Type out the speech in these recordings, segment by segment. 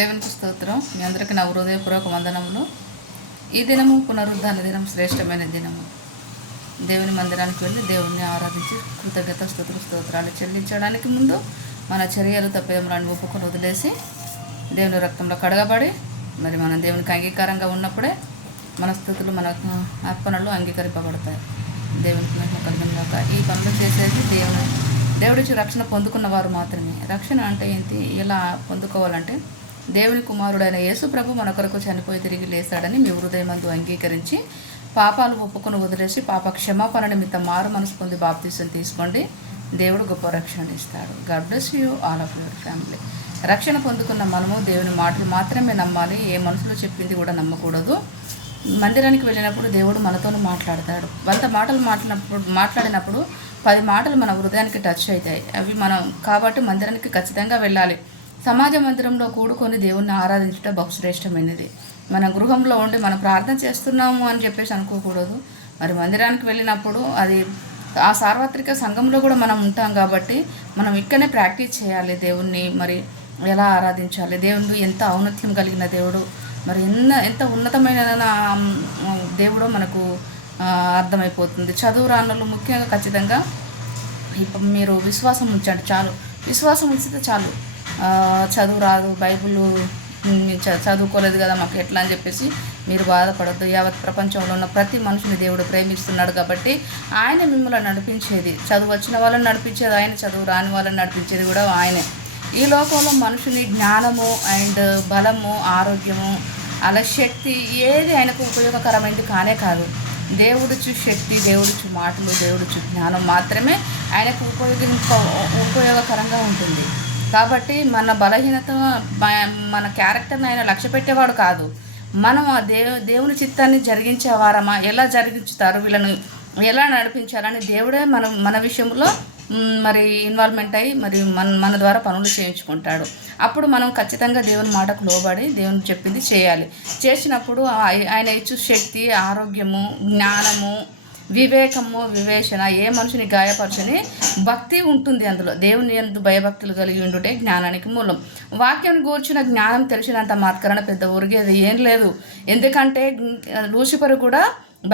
దేవునికి స్తోత్రం. మీ అందరికీ నా హృదయపూర్వక వందనములు. ఈ దినము పునరుద్ధాన దినం, శ్రేష్టమైన దినము. దేవుని మందిరానికి వెళ్ళి దేవుణ్ణి ఆరాధించి కృతజ్ఞత స్తోత్రాలు చెల్లించడానికి ముందు మన చర్యలు తప్పేములను ఒప్పుకొని వదిలేసి దేవుని రక్తంలో కడగబడి మరి మనం దేవునికి అంగీకారంగా ఉన్నప్పుడే మన స్థుతులు మన అర్పణలు అంగీకరింపబడతాయి. దేవునికి మహిమ కలిగిన ఈ పనులు చేసేది దేవుడిచ్చి రక్షణ పొందుకున్న వారు మాత్రమే. రక్షణ అంటే ఏంటి, ఎలా పొందుకోవాలంటే దేవుని కుమారుడైన యేసు ప్రభు మన కొరకు చనిపోయి తిరిగి లేస్తాడని మీ హృదయమందు అంగీకరించి పాపాలు ఒప్పుకొని వదిలేసి పాప క్షమాపణ నిమిత్తం మారు మనసు పొంది బాప్తీసం తీసుకోండి. దేవుడు గొప్ప రక్షణ ఇస్తాడు. God bless you all of your family. రక్షణ పొందుకున్న మనము దేవుని మాటలు మాత్రమే నమ్మాలి. ఏ మనసులో చెప్పింది కూడా నమ్మకూడదు. మందిరానికి వెళ్ళినప్పుడు దేవుడు మనతోనూ మాట్లాడతాడు. 100 మాటలు మాట్లాడినప్పుడు 10 మాటలు మన హృదయానికి టచ్ అవుతాయి. అవి మనం కాబట్టి మందిరానికి ఖచ్చితంగా వెళ్ళాలి. సమాజ మందిరంలో కూడుకొని దేవుణ్ణి ఆరాధించడం బహుశ్రేష్టమైనది. మన గృహంలో ఉండి మనం ప్రార్థన చేస్తున్నాము అని చెప్పేసి అనుకోకూడదు. మరి మందిరానికి వెళ్ళినప్పుడు అది ఆ సార్వత్రిక సంఘంలో కూడా మనం ఉంటాం కాబట్టి మనం ఇక్కడనే ప్రాక్టీస్ చేయాలి. దేవుణ్ణి మరి ఎలా ఆరాధించాలి, దేవుడు ఎంత ఔన్నత్యం కలిగిన దేవుడు, మరి ఎంత ఉన్నతమైన దేవుడో మనకు అర్థమైపోతుంది. చదువు రానులు ముఖ్యంగా ఖచ్చితంగా మీరు విశ్వాసం ఉంచండి చాలు. విశ్వాసం ఉంచితే చాలు. చదువు రాదు, బైబిల్ చదువుకోలేదు కదా మాకు ఎట్లా అని చెప్పేసి మీరు బాధపడద్దు. యావత్ ప్రపంచంలో ఉన్న ప్రతి మనుషుని దేవుడు ప్రేమిస్తున్నాడు కాబట్టి ఆయన మిమ్మల్ని నడిపించేది. చదువు వచ్చిన వాళ్ళని నడిపించేది ఆయన, చదువు రాని వాళ్ళని నడిపించేది కూడా ఆయనే. ఈ లోకంలో మనుషుని జ్ఞానము అండ్ బలము, ఆరోగ్యము, అలా శక్తి ఏది ఆయనకు ఉపయోగకరమైనది కానే కాదు. దేవుడిచ్చు శక్తి, దేవుడిచ్చు మాటలు, దేవుడిచ్చు జ్ఞానం మాత్రమే ఆయనకు ఉపయోగకరంగా ఉంటుంది. కాబట్టి మన బలహీనత, మన క్యారెక్టర్ని ఆయన లక్ష్య పెట్టేవాడు కాదు. మనం ఆ దేవుని చిత్తాన్ని జరిగించేవారమా, ఎలా జరిగించుతారు, వీళ్ళను ఎలా నడిపించాలని దేవుడే మన విషయంలో మరి ఇన్వాల్వ్మెంట్ అయ్యి మరి మన ద్వారా పనులు చేయించుకుంటాడు. అప్పుడు మనం ఖచ్చితంగా దేవుని మాటకు లోబడి దేవుని చెప్పింది చేయాలి. చేసినప్పుడు ఆయన ఇచ్చు శక్తి, ఆరోగ్యము, జ్ఞానము, వివేకము, వివేచన, ఏ మనిషిని గాయపరచని భక్తి ఉంటుంది. అందులో దేవుని యందు భయభక్తులు కలిగి ఉండుటే జ్ఞానానికి మూలం. వాక్యాన్ని గూర్చిన జ్ఞానం తెలిసినంత మాత్రాన పెద్ద ఊరిగేది ఏం లేదు. ఎందుకంటే లూసిఫర్ కూడా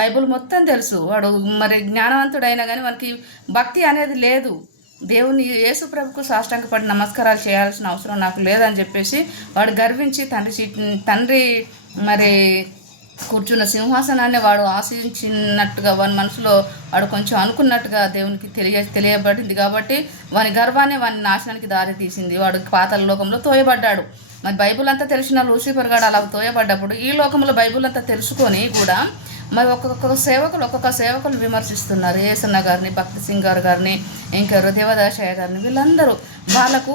బైబుల్ మొత్తం తెలుసు. వాడు మరి జ్ఞానవంతుడైనా కానీ వానికి భక్తి అనేది లేదు. దేవుని యేసు ప్రభుకు సాష్టాంగపడి నమస్కారాలు చేయాల్సిన అవసరం నాకు లేదని చెప్పేసి వాడు గర్వించి తండ్రి మరి కూర్చున్న సింహాసనాన్ని వాడు ఆశించినట్టుగా వాని మనసులో వాడు కొంచెం అనుకున్నట్టుగా దేవునికి తెలియబడింది కాబట్టి వాని గర్వాన్ని వాని నాశనానికి దారి తీసింది. వాడు పాతాళ లోకంలో తోయబడ్డాడు. మరి బైబుల్ అంతా తెలిసిన లూసిఫర్ గాడు అలా తోయబడ్డప్పుడు ఈ లోకంలో బైబుల్ అంతా తెలుసుకొని కూడా మరి ఒక్కొక్క సేవకులు విమర్శిస్తున్నారు. ఏసన్న గారిని, భక్తి సింగ్ గారిని, ఇంకా దేవదాసయ్య గారిని. వీళ్ళందరూ వాళ్ళకు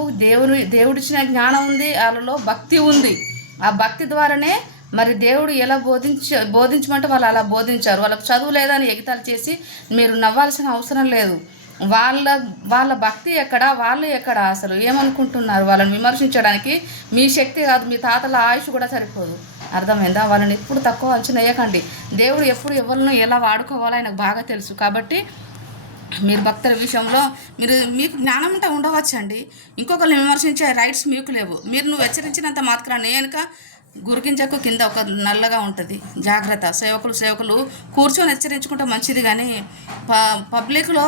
దేవుడిచ్చిన జ్ఞానం ఉంది, వాళ్ళలో భక్తి ఉంది. ఆ భక్తి ద్వారానే మరి దేవుడు ఎలా బోధించమంటే వాళ్ళు అలా బోధించారు. వాళ్ళకు చదువు లేదని ఎగతాళి చేసి మీరు నవ్వాల్సిన అవసరం లేదు. వాళ్ళ భక్తి ఎక్కడ, వాళ్ళు ఎక్కడ, అసలు ఏమనుకుంటున్నారు? వాళ్ళని విమర్శించడానికి మీ శక్తి కాదు, మీ తాతల ఆయుష్ కూడా సరిపోదు. అర్థమైందా? వాళ్ళని ఎప్పుడు తక్కువ అంచనా వేయకండి. దేవుడు ఎప్పుడు ఎవరిని ఎలా వాడుకోవాలో ఆయనకు బాగా తెలుసు. కాబట్టి మీరు భక్తుల విషయంలో మీకు జ్ఞానం ఉంటే ఉండవచ్చండి. ఇంకొకరిని విమర్శించే రైట్స్ మీకు లేవు. నువ్వు హెచ్చరించినంత మాత్రాన్ని వెనుక గురికించకు కింద ఒక నల్లగా ఉంటుంది. జాగ్రత్త. సేవకులు కూర్చొని హెచ్చరించుకుంటే మంచిది, కానీ పబ్లిక్లో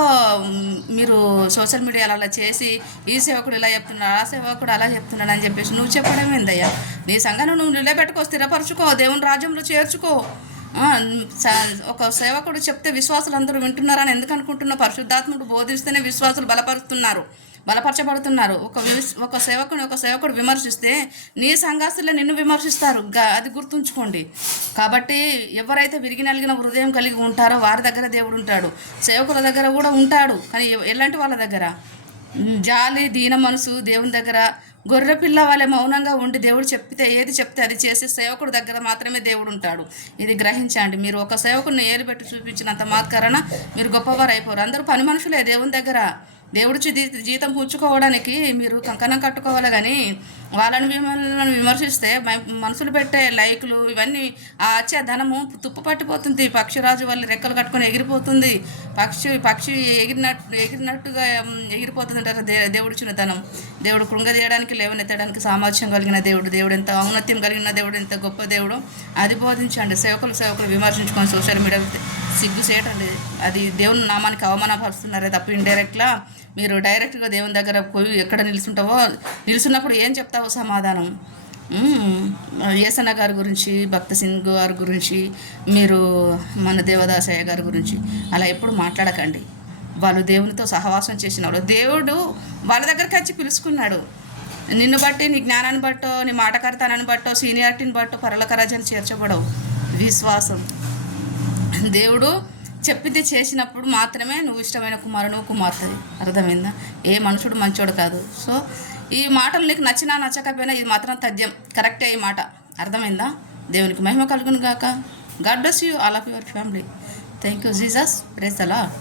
మీరు సోషల్ మీడియాలో అలా చేసి ఈ సేవకుడు ఇలా చెప్తున్నాడు, ఆ సేవకుడు అలా చెప్తున్నాడు అని చెప్పేసి నువ్వు చెప్పడం ఏందయ్యా? నీ సంఘాన్ని నువ్వు నిలబెట్టుకో, స్థిరపరచుకో, దేవుని రాజ్యంలో చేర్చుకో. ఒక సేవకుడు చెప్తే విశ్వాసులందరూ వింటున్నారని ఎందుకు అనుకుంటున్నా? పరిశుద్ధాత్ముడు బోధిస్తేనే విశ్వాసులు బలపరచబడుతున్నారు. ఒక సేవకుడు విమర్శిస్తే నీ సంఘాస్తులే నిన్ను విమర్శిస్తారు. అది గుర్తుంచుకోండి. కాబట్టి ఎవరైతే విరిగి నలిగిన హృదయం కలిగి ఉంటారో వారి దగ్గర దేవుడు ఉంటాడు. సేవకుల దగ్గర కూడా ఉంటాడు. కానీ ఎలాంటి వాళ్ళ దగ్గర? జాలి, దీన మనసు దేవుని దగ్గర, గొర్రె పిల్ల వాళ్ళే మౌనంగా ఉండి దేవుడు ఏది చెప్తే అది చేసే సేవకుడు దగ్గర మాత్రమే దేవుడు ఉంటాడు. ఇది గ్రహించండి. మీరు ఒక సేవకుడిని ఏలుబెట్టి చూపించినంత మాత్రాన మీరు గొప్పవారు అయిపోరు. అందరూ పని మనుషులే దేవుని దగ్గర. దేవుడి జీతం పుచ్చుకోవడానికి మీరు కంకణం కట్టుకోవాలి, కానీ వాళ్ళని మిమ్మల్ని విమర్శిస్తే మనుషులు పెట్టే లైకులు ఇవన్నీ ఆ వచ్చే ధనము తుప్పు పట్టిపోతుంది. పక్షిరాజు వాళ్ళు రెక్కలు కట్టుకొని ఎగిరిపోతుంది. పక్షి ఎగిరినట్టుగా ఎగిరిపోతుందంటారు. దేవుడు చిన్నతనం. దేవుడు కృంగదీయడానికి లేవనెత్తడానికి సామర్థ్యం కలిగిన దేవుడు. దేవుడు ఎంత ఔన్నత్యం కలిగిన దేవుడు, ఎంత గొప్ప దేవుడు అది బోధించండి. సేవకులు విమర్శించుకొని సోషల్ మీడియా సిగ్గుసేటండి. అది దేవుని నామానికి అవమానపరుస్తున్నారే తప్ప ఇండైరెక్ట్లా మీరు డైరెక్ట్గా దేవుని దగ్గర పోయి ఎక్కడ నిలుచున్నప్పుడు ఏం చెప్తావో సమాధానం. ఏసన్న గారి గురించి, భక్త సింగ్ గారి గురించి, మీరు మన దేవదాసయ్య గారి గురించి అలా ఎప్పుడు మాట్లాడకండి. వాళ్ళు దేవునితో సహవాసం చేసిన వాళ్ళు. దేవుడు వాళ్ళ దగ్గరికి వచ్చి పిలుచుకున్నాడు. నిన్ను బట్టి, నీ జ్ఞానాన్ని బట్టో, నీ మాటకర్తనాన్ని బట్టో, సీనియారిటీని బట్టో పరలోక రాజ్యాన్ని చేర్చబడవు. విశ్వాసం. దేవుడు చెప్పింది చేసినప్పుడు మాత్రమే నువ్వు ఇష్టమైన కుమారుడు కుమార్తెవి. అర్థమైందా? ఏ మనుషుడు మంచోడు కాదు. సో ఈ మాటలు నీకు నచ్చినా నచ్చకపోయినా ఇది మాత్రం తథ్యం, కరెక్టే ఈ మాట. అర్థమైందా? దేవునికి మహిమ కలుగును గాక. God bless you all of your family. Thank you Jesus. Praise the lord.